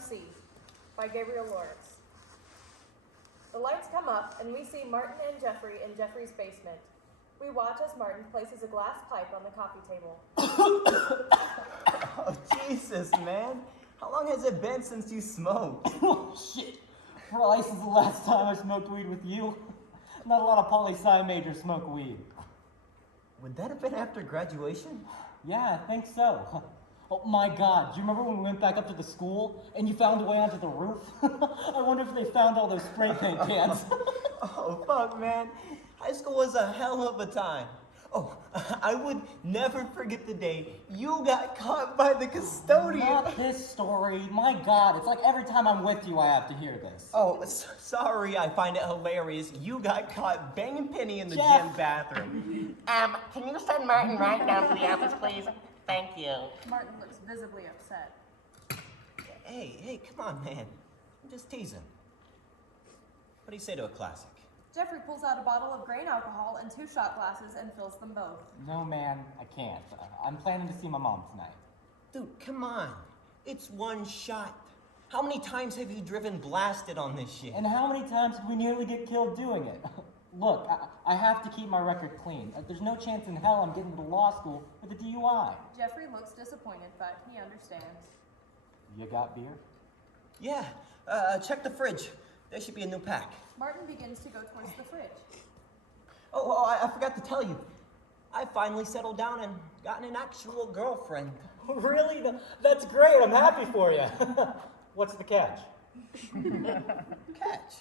C by Gabriel Lawrence. The lights come up, and we see Martin and Jeffrey in Jeffrey's basement. We watch as Martin places a glass pipe on the coffee table. Oh, Jesus, man. How long has it been since you smoked? Oh, shit. Probably since the last time I smoked weed with you. Not a lot of poli-sci majors smoke weed. Would that have been after graduation? Yeah, I think so. Oh my God, do you remember when we went back up to the school and you found a way onto the roof? I wonder if they found all those spray paint cans. Oh, fuck, man. High school was a hell of a time. Oh, I would never forget the day you got caught by the custodian. Not this story. My God, it's like every time I'm with you I have to hear this. Oh, sorry, I find it hilarious. You got caught banging Penny in the Jeff. gym bathroom. Can you send Martin right down to the office, please? Thank you. Martin looks visibly upset. Hey, come on, man. I'm just teasing. What do you say to a classic? Jeffrey pulls out a bottle of grain alcohol and 2 shot glasses and fills them both. No, man, I can't. I'm planning to see my mom tonight. Dude, come on. It's one shot. How many times have you driven blasted on this shit? And how many times did we nearly get killed doing it? Look, I have to keep my record clean. There's no chance in hell I'm getting to law school with a DUI. Jeffrey looks disappointed, but he understands. You got beer? Yeah, check the fridge. There should be a new pack. Martin begins to go towards the fridge. Oh, I forgot to tell you. I finally settled down and gotten an actual girlfriend. Really? That's great. I'm happy for you. What's the catch? Catch?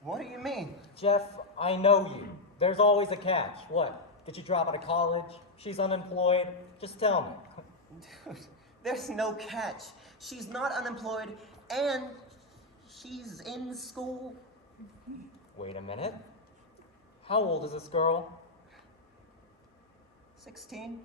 What do you mean? Jeff, I know you. There's always a catch. What? Did you drop out of college? She's unemployed? Just tell me. Dude, there's no catch. She's not unemployed and she's in school. Wait a minute. How old is this girl? 16.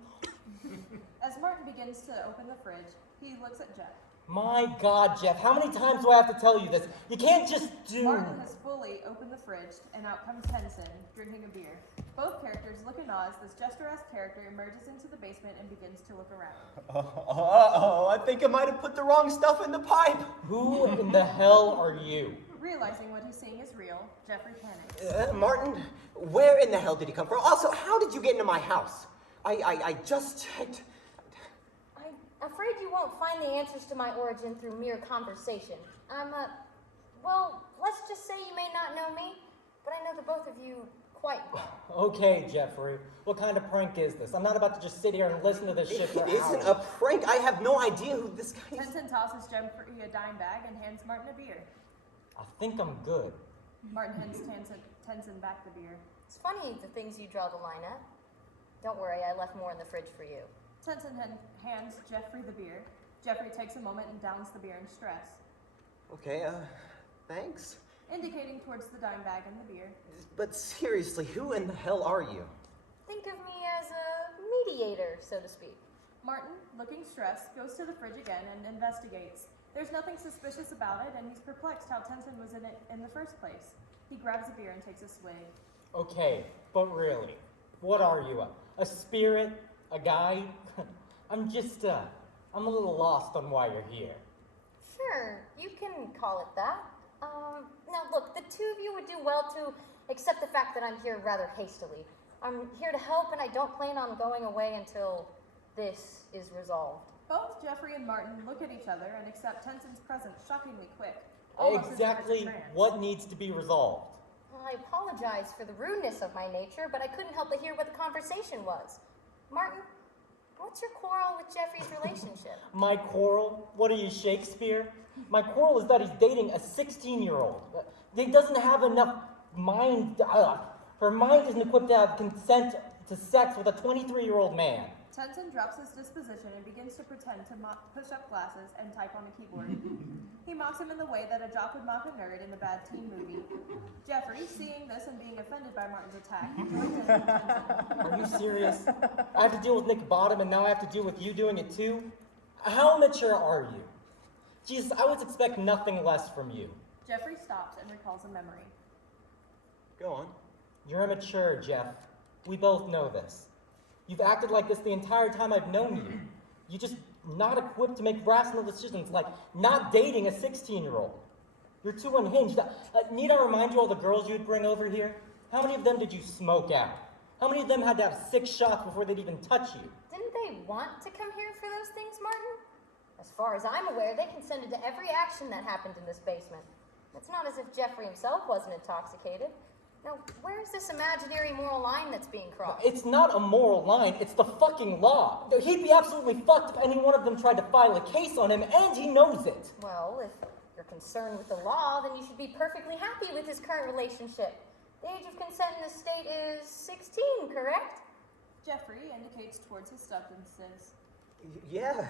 As Martin begins to open the fridge, he looks at Jeff. My God, Jeff, how many times do I have to tell you this? You can't just do... Martin has fully opened the fridge, and out comes Tennyson, drinking a beer. Both characters look in awe as this Jester-esque character emerges into the basement and begins to look around. Uh-oh, I think I might have put the wrong stuff in the pipe. Who in the hell are you? Realizing what he's seeing is real, Jeffrey panics. Martin, where in the hell did he come from? Also, how did you get into my house? I just checked. I'm afraid you won't find the answers to my origin through mere conversation. Well, let's just say you may not know me, but I know the both of you quite well. Okay, Jeffrey, what kind of prank is this? I'm not about to just sit here and listen to this shit for It isn't hours. a prank. I have no idea who this guy is. Tennyson tosses Jeffrey a dime bag and hands Martin a beer. I think I'm good. Martin hands Tennyson back the beer. It's funny the things you draw the line at. Don't worry, I left more in the fridge for you. Tennyson hands Jeffrey the beer. Jeffrey takes a moment and downs the beer in stress, Okay, thanks. indicating towards the dime bag and the beer. But seriously, who in the hell are you? Think of me as a mediator, so to speak. Martin, looking stressed, goes to the fridge again and investigates. There's nothing suspicious about it, and he's perplexed how Tennyson was in it in the first place. He grabs a beer and takes a swig. Okay, but really, what are you? A spirit? A guide? I'm a little lost on why you're here. Sure, you can call it that. Now look, the two of you would do well to accept the fact that I'm here rather hastily. I'm here to help, and I don't plan on going away until this is resolved. Both Jeffrey and Martin look at each other and accept Tenson's presence shockingly quick. Almost as if it's a Exactly trance. what needs to be resolved. Well, I apologize for the rudeness of my nature, but I couldn't help but hear what the conversation was. Martin, what's your quarrel with Jeffrey's relationship? My quarrel? What are you, Shakespeare? My quarrel is that he's dating a 16-year-old. He doesn't have enough mind. Her mind isn't equipped to have consent to sex with a 23-year-old man. Tenson drops his disposition and begins to pretend to push up glasses and type on a keyboard. He mocks him in the way that a jock would mock a nerd in a bad teen movie. Jeffrey, seeing this and being offended by Martin's attack, joins in with Tenson. Are you serious? I have to deal with Nick Bottom, and now I have to deal with you doing it too? How immature are you? Jesus, I would expect nothing less from you. Jeffrey stops and recalls a memory. Go on. You're immature, Jeff. We both know this. You've acted like this the entire time I've known you. You just not equipped to make rational decisions, like not dating a 16-year-old. You're too unhinged. Need I remind you all the girls you'd bring over here? How many of them did you smoke out? How many of them had to have 6 shots before they'd even touch you? Didn't they want to come here for those things, Martin? As far as I'm aware, they consented to every action that happened in this basement. It's not as if Jeffrey himself wasn't intoxicated. Now, where's this imaginary moral line that's being crossed? It's not a moral line, it's the fucking law. He'd be absolutely fucked if any one of them tried to file a case on him, and he knows it. Well, if you're concerned with the law, then you should be perfectly happy with his current relationship. The age of consent in this state is 16, correct? Jeffrey indicates towards his substances. Yeah,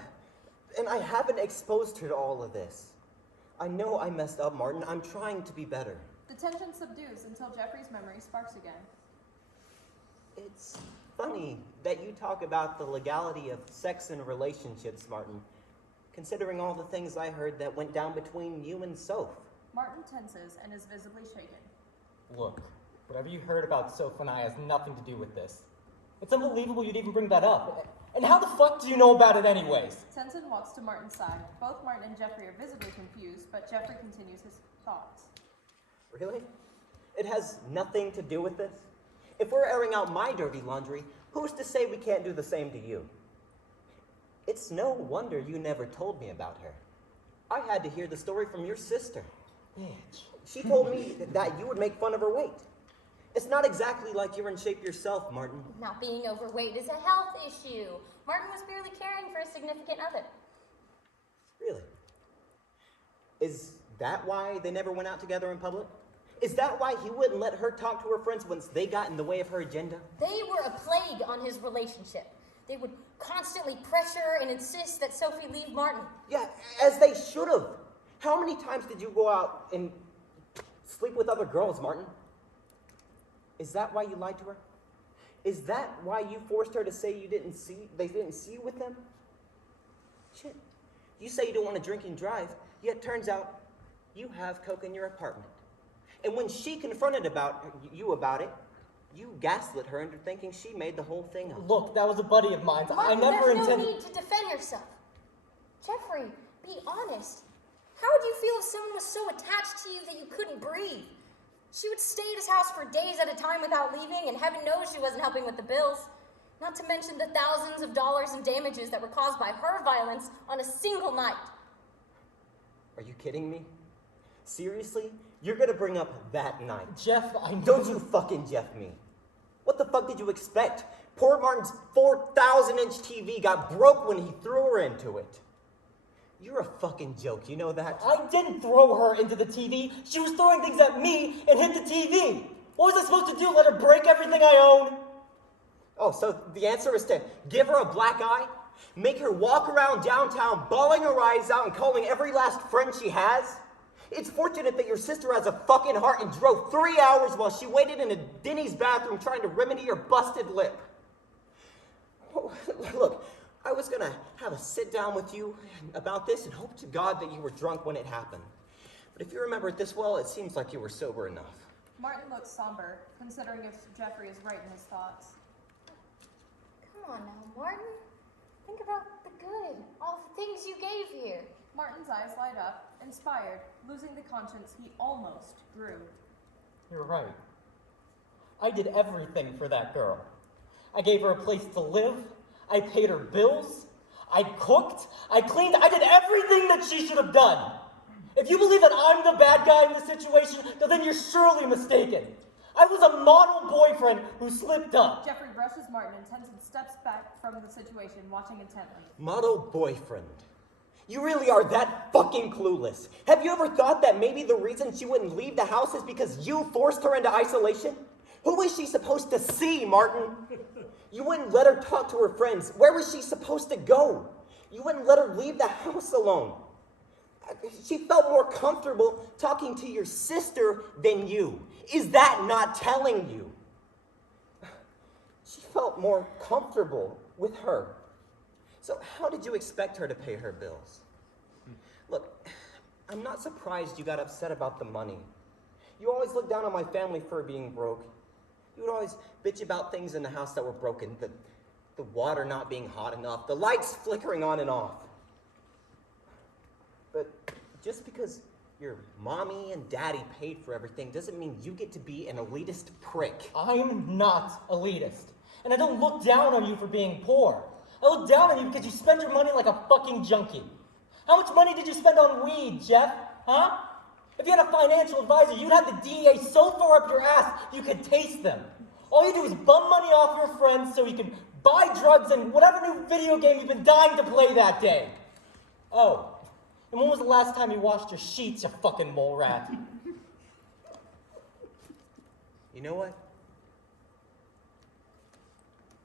and I haven't exposed her to all of this. I know I messed up, Martin. I'm trying to be better. The tension subdues until Jeffrey's memory sparks again. It's funny that you talk about the legality of sex and relationships, Martin, considering all the things I heard that went down between you and Soph. Martin tenses and is visibly shaken. Look, whatever you heard about Soph and I has nothing to do with this. It's unbelievable you'd even bring that up. And how the fuck do you know about it anyways? Tenson walks to Martin's side. Both Martin and Jeffrey are visibly confused, but Jeffrey continues his thoughts. Really? It has nothing to do with this? If we're airing out my dirty laundry, who's to say we can't do the same to you? It's no wonder you never told me about her. I had to hear the story from your sister. Bitch. She told me that you would make fun of her weight. It's not exactly like you're in shape yourself, Martin. Not being overweight is a health issue. Martin was barely caring for a significant other. Really? Is that why they never went out together in public? Is that why he wouldn't let her talk to her friends once they got in the way of her agenda? They were a plague on his relationship. They would constantly pressure and insist that Sophie leave Martin. Yeah, as they should have. How many times did you go out and sleep with other girls, Martin? Is that why you lied to her? Is that why you forced her to say they didn't see you with them? Shit. You say you don't want to drink and drive, yet turns out you have coke in your apartment. And when she confronted you about it, you gaslit her into thinking she made the whole thing up. Look, that was a buddy of mine. Martin, I never there's intended. no need to defend yourself. Jeffrey, be honest. How would you feel if someone was so attached to you that you couldn't breathe? She would stay at his house for days at a time without leaving, and heaven knows she wasn't helping with the bills. Not to mention the thousands of dollars in damages that were caused by her violence on a single night. Are you kidding me? Seriously? You're gonna bring up that night? Jeff, I know. Don't you fucking Jeff me. What the fuck did you expect? Poor Martin's 4,000-inch TV got broke when he threw her into it. You're a fucking joke, you know that? I didn't throw her into the TV. She was throwing things at me and hit the TV. What was I supposed to do? Let her break everything I own? Oh, so the answer is to give her a black eye? Make her walk around downtown bawling her eyes out and calling every last friend she has? It's fortunate that your sister has a fucking heart and drove 3 hours while she waited in a Denny's bathroom trying to remedy your busted lip. Oh, look, I was gonna have a sit down with you about this and hope to God that you were drunk when it happened. But if you remember it this well, it seems like you were sober enough. Martin looks somber, considering if Jeffrey is right in his thoughts. Come on now, Martin. Think about the good, all the things you gave here. Martin's eyes light up, inspired, losing the conscience he almost grew. You're right. I did everything for that girl. I gave her a place to live. I paid her bills. I cooked. I cleaned. I did everything that she should have done. If you believe that I'm the bad guy in this situation, then you're surely mistaken. I was a model boyfriend who slipped up. Jeffrey brushes Martin and Tenson steps back from the situation, watching intently. Model boyfriend. You really are that fucking clueless. Have you ever thought that maybe the reason she wouldn't leave the house is because you forced her into isolation? Who is she supposed to see, Martin? You wouldn't let her talk to her friends. Where was she supposed to go? You wouldn't let her leave the house alone. She felt more comfortable talking to your sister than you. Is that not telling you? She felt more comfortable with her. So how did you expect her to pay her bills? Look, I'm not surprised you got upset about the money. You always look down on my family for being broke. You would always bitch about things in the house that were broken. the water not being hot enough, the lights flickering on and off. But just because your mommy and daddy paid for everything doesn't mean you get to be an elitist prick. I'm not elitist. And I don't look down on you for being poor. I look down on you because you spend your money like a fucking junkie. How much money did you spend on weed, Jeff? Huh? If you had a financial advisor, you'd have the DEA so far up your ass you could taste them. All you do is bum money off your friends so you can buy drugs and whatever new video game you've been dying to play that day. Oh, and when was the last time you washed your sheets, you fucking mole rat? You know what?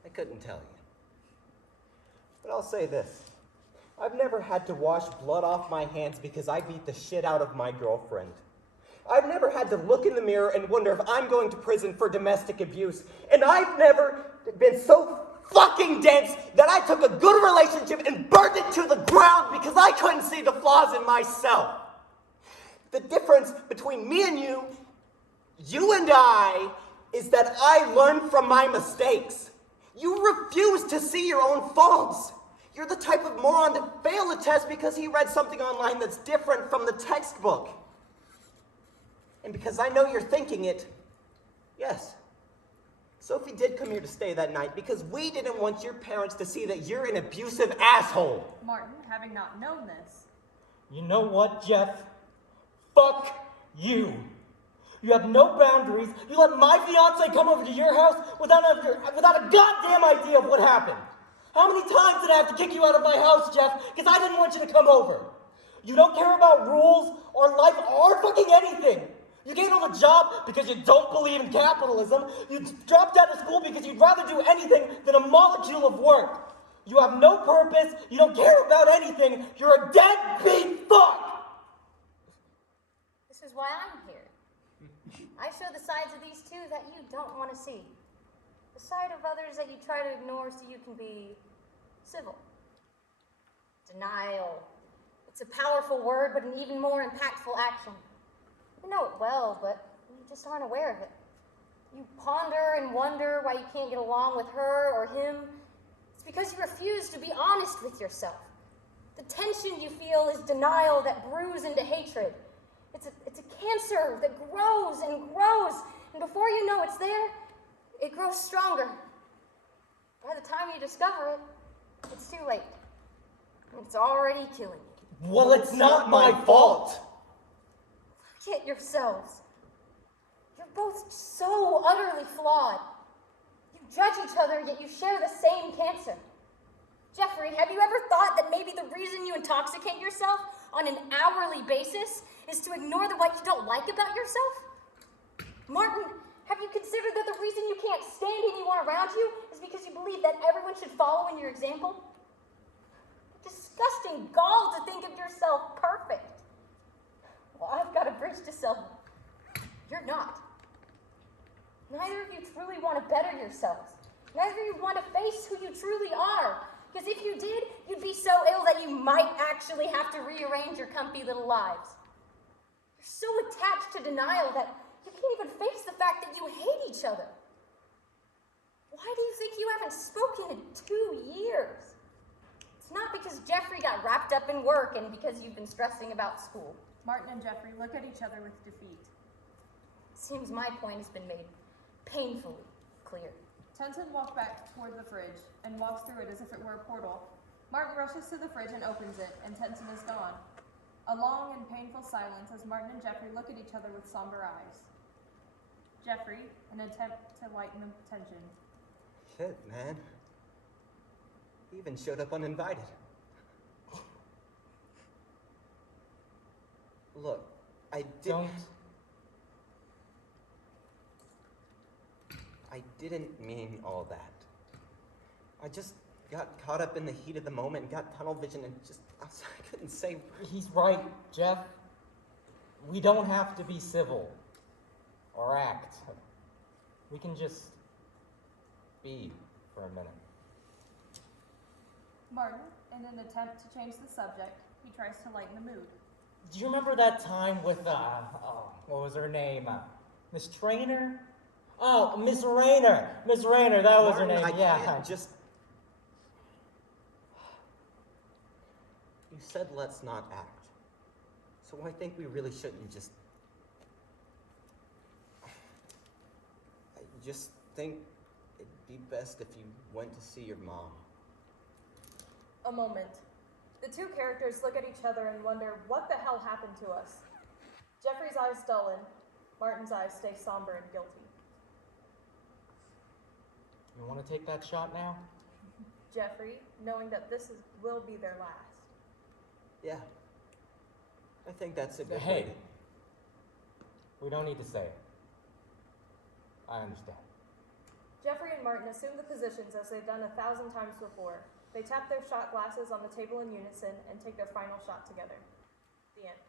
I couldn't tell you. But I'll say this. I've never had to wash blood off my hands because I beat the shit out of my girlfriend. I've never had to look in the mirror and wonder if I'm going to prison for domestic abuse. And I've never been so fucking dense that I took a good relationship and burned it to the ground because I couldn't see the flaws in myself. The difference between me and you and I, is that I learned from my mistakes. You refuse to see your own faults. You're the type of moron to fail a test because he read something online that's different from the textbook. And because I know you're thinking it, yes, Sophie did come here to stay that night because we didn't want your parents to see that you're an abusive asshole. Martin, having not known this. You know what, Jeff? Fuck you. You have no boundaries. You let my fiance come over to your house without a goddamn idea of what happened. How many times did I have to kick you out of my house, Jeff, because I didn't want you to come over? You don't care about rules or life or fucking anything. You gained on the job because you don't believe in capitalism. You dropped out of school because you'd rather do anything than a molecule of work. You have no purpose. You don't care about anything. You're a deadbeat fuck. This is why I'm here. I show the sides of these two that you don't want to see. The side of others that you try to ignore so you can be civil. Denial. It's a powerful word, but an even more impactful action. You know it well, but you just aren't aware of it. You ponder and wonder why you can't get along with her or him. It's because you refuse to be honest with yourself. The tension you feel is denial that brews into hatred. It's a cancer that grows and grows, and before you know it's there, it grows stronger. By the time you discover it, it's too late. It's already killing you. Well, it's not my fault. Look at yourselves. You're both so utterly flawed. You judge each other, yet you share the same cancer. Jeffrey, have you ever thought that maybe the reason you intoxicate yourself on an hourly basis is to ignore the what you don't like about yourself? Martin, have you considered that the reason you can't stand anyone around you is because you believe that everyone should follow in your example? Disgusting gall to think of yourself perfect. Well, I've got a bridge to sell you. You're not. Neither of you truly want to better yourselves. Neither of you want to face who you truly are. Because if you did, you'd be so ill that you might actually have to rearrange your comfy little lives. You're so attached to denial that you can't even face the fact that you hate each other. Why do you think you haven't spoken in 2 years? It's not because Jeffrey got wrapped up in work and because you've been stressing about school. Martin and Jeffrey look at each other with defeat. Seems my point has been made painfully clear. Tenton walks back toward the fridge and walks through it as if it were a portal. Martin rushes to the fridge and opens it, and Tenton is gone. A long and painful silence as Martin and Jeffrey look at each other with somber eyes. Jeffrey, an attempt to lighten the tension. Shit, man. He even showed up uninvited. Look, I didn't mean all that. I just got caught up in the heat of the moment and got tunnel vision and I couldn't say. He's right, Jeff. We don't have to be civil or act. We can just be for a minute. Martin, in an attempt to change the subject, he tries to lighten the mood. Do you remember that time with, what was her name? Miss Trainer? Oh, Miss Rayner. Miss Rayner, that was Martin, her name, I yeah. can't just You said let's not act. So I think we really shouldn't just... I just think it'd be best if you went to see your mom. A moment. The two characters look at each other and wonder what the hell happened to us. Jeffrey's eyes dullen. Martin's eyes stay somber and guilty. You want to take that shot now? Jeffrey, knowing that will be their last. Yeah. I think that's a good way Hey, to... we don't need to say it. I understand. Jeffrey and Martin assume the positions as they've done 1,000 times before. They tap their shot glasses on the table in unison and take their final shot together. The end.